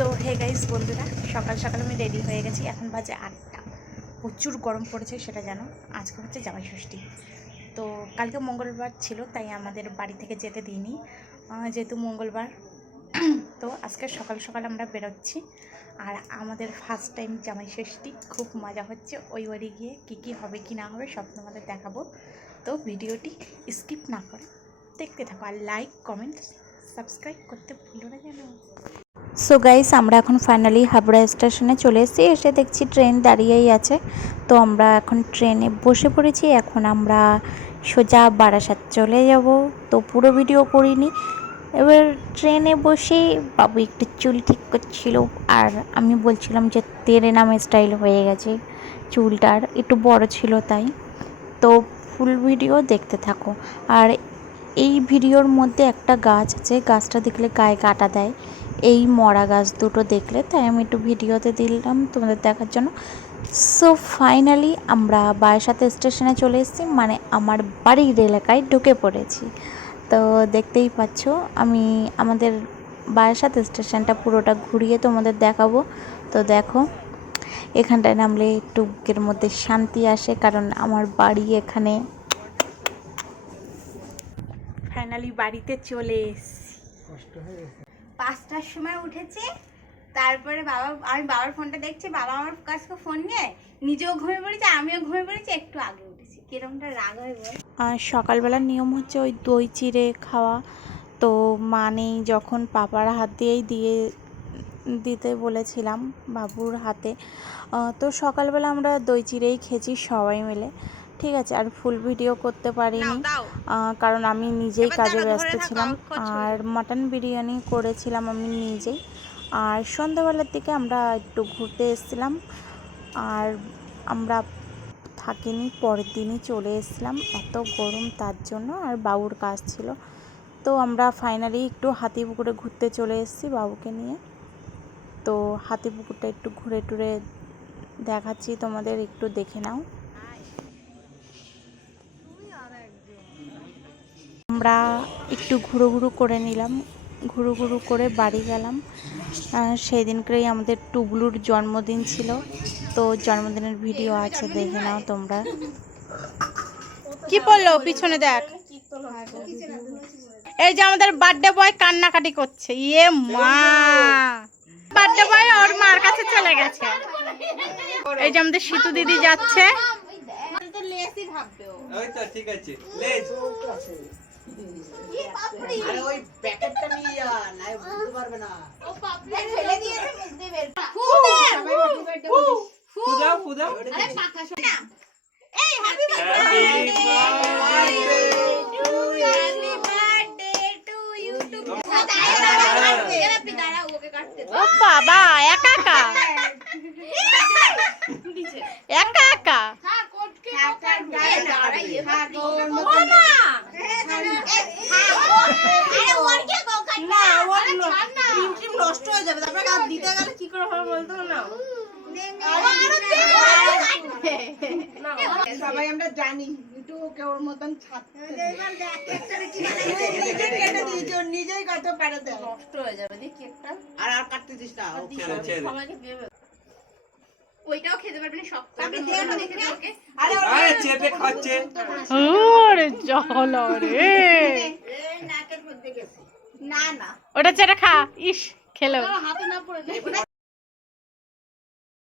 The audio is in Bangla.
সো হে গাইস বন্ধুরা, সকাল সকাল আমি রেডি হয়ে গেছি। এখন বাজে 8টা। প্রচুর গরম পড়েছে সেটা জানো। আজকে হচ্ছে জামাই ষষ্ঠী। তো কালকে মঙ্গলবার ছিল, তাই আমাদের বাড়ি থেকে যেতে দিইনি, যেহেতু মঙ্গলবার। তো আজকে সকাল সকাল আমরা বেরোচ্ছি। আর আমাদের ফার্স্ট টাইম জামাই ষষ্ঠী, খুব মজা হচ্ছে। ওই বাড়ি গিয়ে কী হবে কি না হবে সব তোমাদের দেখাবো। তো ভিডিওটি স্কিপ না করে দেখতে থাকো, আর লাইক কমেন্ট সাবস্ক্রাইব করতে ভুলো না যেন। সো গাইস, আমরা এখন ফাইনালি হাবড়া স্টেশনে চলে এসেছি। এসে দেখছি ট্রেন দাঁড়িয়েই আছে। তো আমরা এখন ট্রেনে বসে পড়েছি। এখন আমরা সোজা বারাসাত চলে যাব। তো পুরো ভিডিও করিনি। এবার ট্রেনে বসে বাবু একটু চুল ঠিক করছিল, আর আমি বলছিলাম যে তেরে নামে স্টাইল হয়ে গেছে, চুলটার একটু বড় ছিল তাই। তো ফুল ভিডিও দেখতে থাকো। আর এই ভিডিওর মধ্যে একটা গাছ আছে, গাছটা দেখলে গায়ে কাটা দেয়, এই মরা গাছ দুটো দেখলে, তাই আমি একটু ভিডিওতে দিলাম তোমাদের দেখার জন্য। সো ফাইনালি আমরা বারাসাত স্টেশনে চলে এসেছি, মানে আমার বাড়ির এলাকায় ঢুকে পড়েছি। তো দেখতেই পাচ্ছ, আমি আমাদের বারাসাত স্টেশনটা পুরোটা ঘুরিয়ে তোমাদের দেখাবো। তো দেখো, এখানটায় নামলে একটু বুকের মধ্যে শান্তি আসে, কারণ আমার বাড়ি এখানে। ফাইনালি বাড়িতে চলে এসেছি। 5টার সময় উঠেছি। তারপরে আমি বাবার ফোনটা দেখছি, বাবা আমার কাছে ফোন নিয়ে নিজেও ঘুমিয়ে পড়েছে, আমিও ঘুমিয়ে পড়েছি, একটু আগে উঠেছি। কিরমটা রাগ হয় বল। আর সকালবেলার নিয়ম হচ্ছে ওই দই চিড়ে খাওয়া। তো মানে যখন পাপার হাত দিয়েই দিতে বলেছিলাম বাবুর হাতে, তো সকালবেলা আমরা দই চিড়েই খেয়েছি সবাই মিলে, ঠিক আছে। আর ফুল ভিডিও করতে পারিনি, কারণ আমি নিজেই কাজে ব্যস্ত ছিলাম। আর মাটন বিরিয়ানি করেছিলাম আমি নিজেই। আর সন্ধ্যাবেলার দিকে আমরা একটু ঘুরতে এসেছিলাম, আর আমরা থাকিনি, পরের দিনই চলে এসেছিলাম। এত গরম তার জন্য, আর বাবুর কাজ ছিল। তো আমরা ফাইনালি একটু হাতিপুকুরে ঘুরতে চলে এসেছি বাবুকে নিয়ে। তো হাতিপুকুরটা একটু ঘুরে টুরে দেখাচ্ছি তোমাদের, একটু দেখে নাও। আমরা একটু ঘুরু করে নিলাম, ঘুরু করে বাড়ি গেলাম। সেই দিনকরেই আমাদের টুবলুর জন্মদিন ছিল, তো জন্মদিনের ভিডিও আছে, দেখে নাও তোমরা। কি বললো পিছনে দেখ, এই যে আমাদের বার্থডে বয় কান্নাকাটি করছে। ইয়ে মা, বার্থডে বয় ওর মার কাছে চলে গেছে। এই যে আমাদের শীতু দিদি যাচ্ছে। ঠিক আছে, লেজ আরে ওই প্যাকেটটা নিয়ে যা, না বুঝতে পারবে না। ও পাপড়ি ফেলে দিয়েছে, মুখ দিয়ে বের ফু দাও। আরে পাখা শোনা। এই হ্যাপি বার্থডে টু ইউ। দাঁড়া ওকে কাটতে দাও। ও বাবা, একা একা হ্যাঁ কোটকে গায়ে দাঁড়াই হ্যাঁ তোর মত না। আরে ওর কি কোকাট না, ওর ক্রিম নষ্ট হয়ে যাবে, তারপরে কাট দিতে গেলে কি করে হবে বলতো না। সবাই আমরা জানি একটু ওকে ওর মতন ছাড়তে নিজেই কত পারে নষ্ট হয়ে যাবে দেখ কেকটা। আর কাটতে দিস না, সবাইকে দেবে, ওইটাও খেতে পারবে না, শক্ত আমি দেখে ওকে। আরে চেপে খাচ্ছে। ওরে জ্বালা রে, নাকের মধ্যে গেছে। না না ওটা চেটে খা। ইস, খেলো। হাতে না পড়ে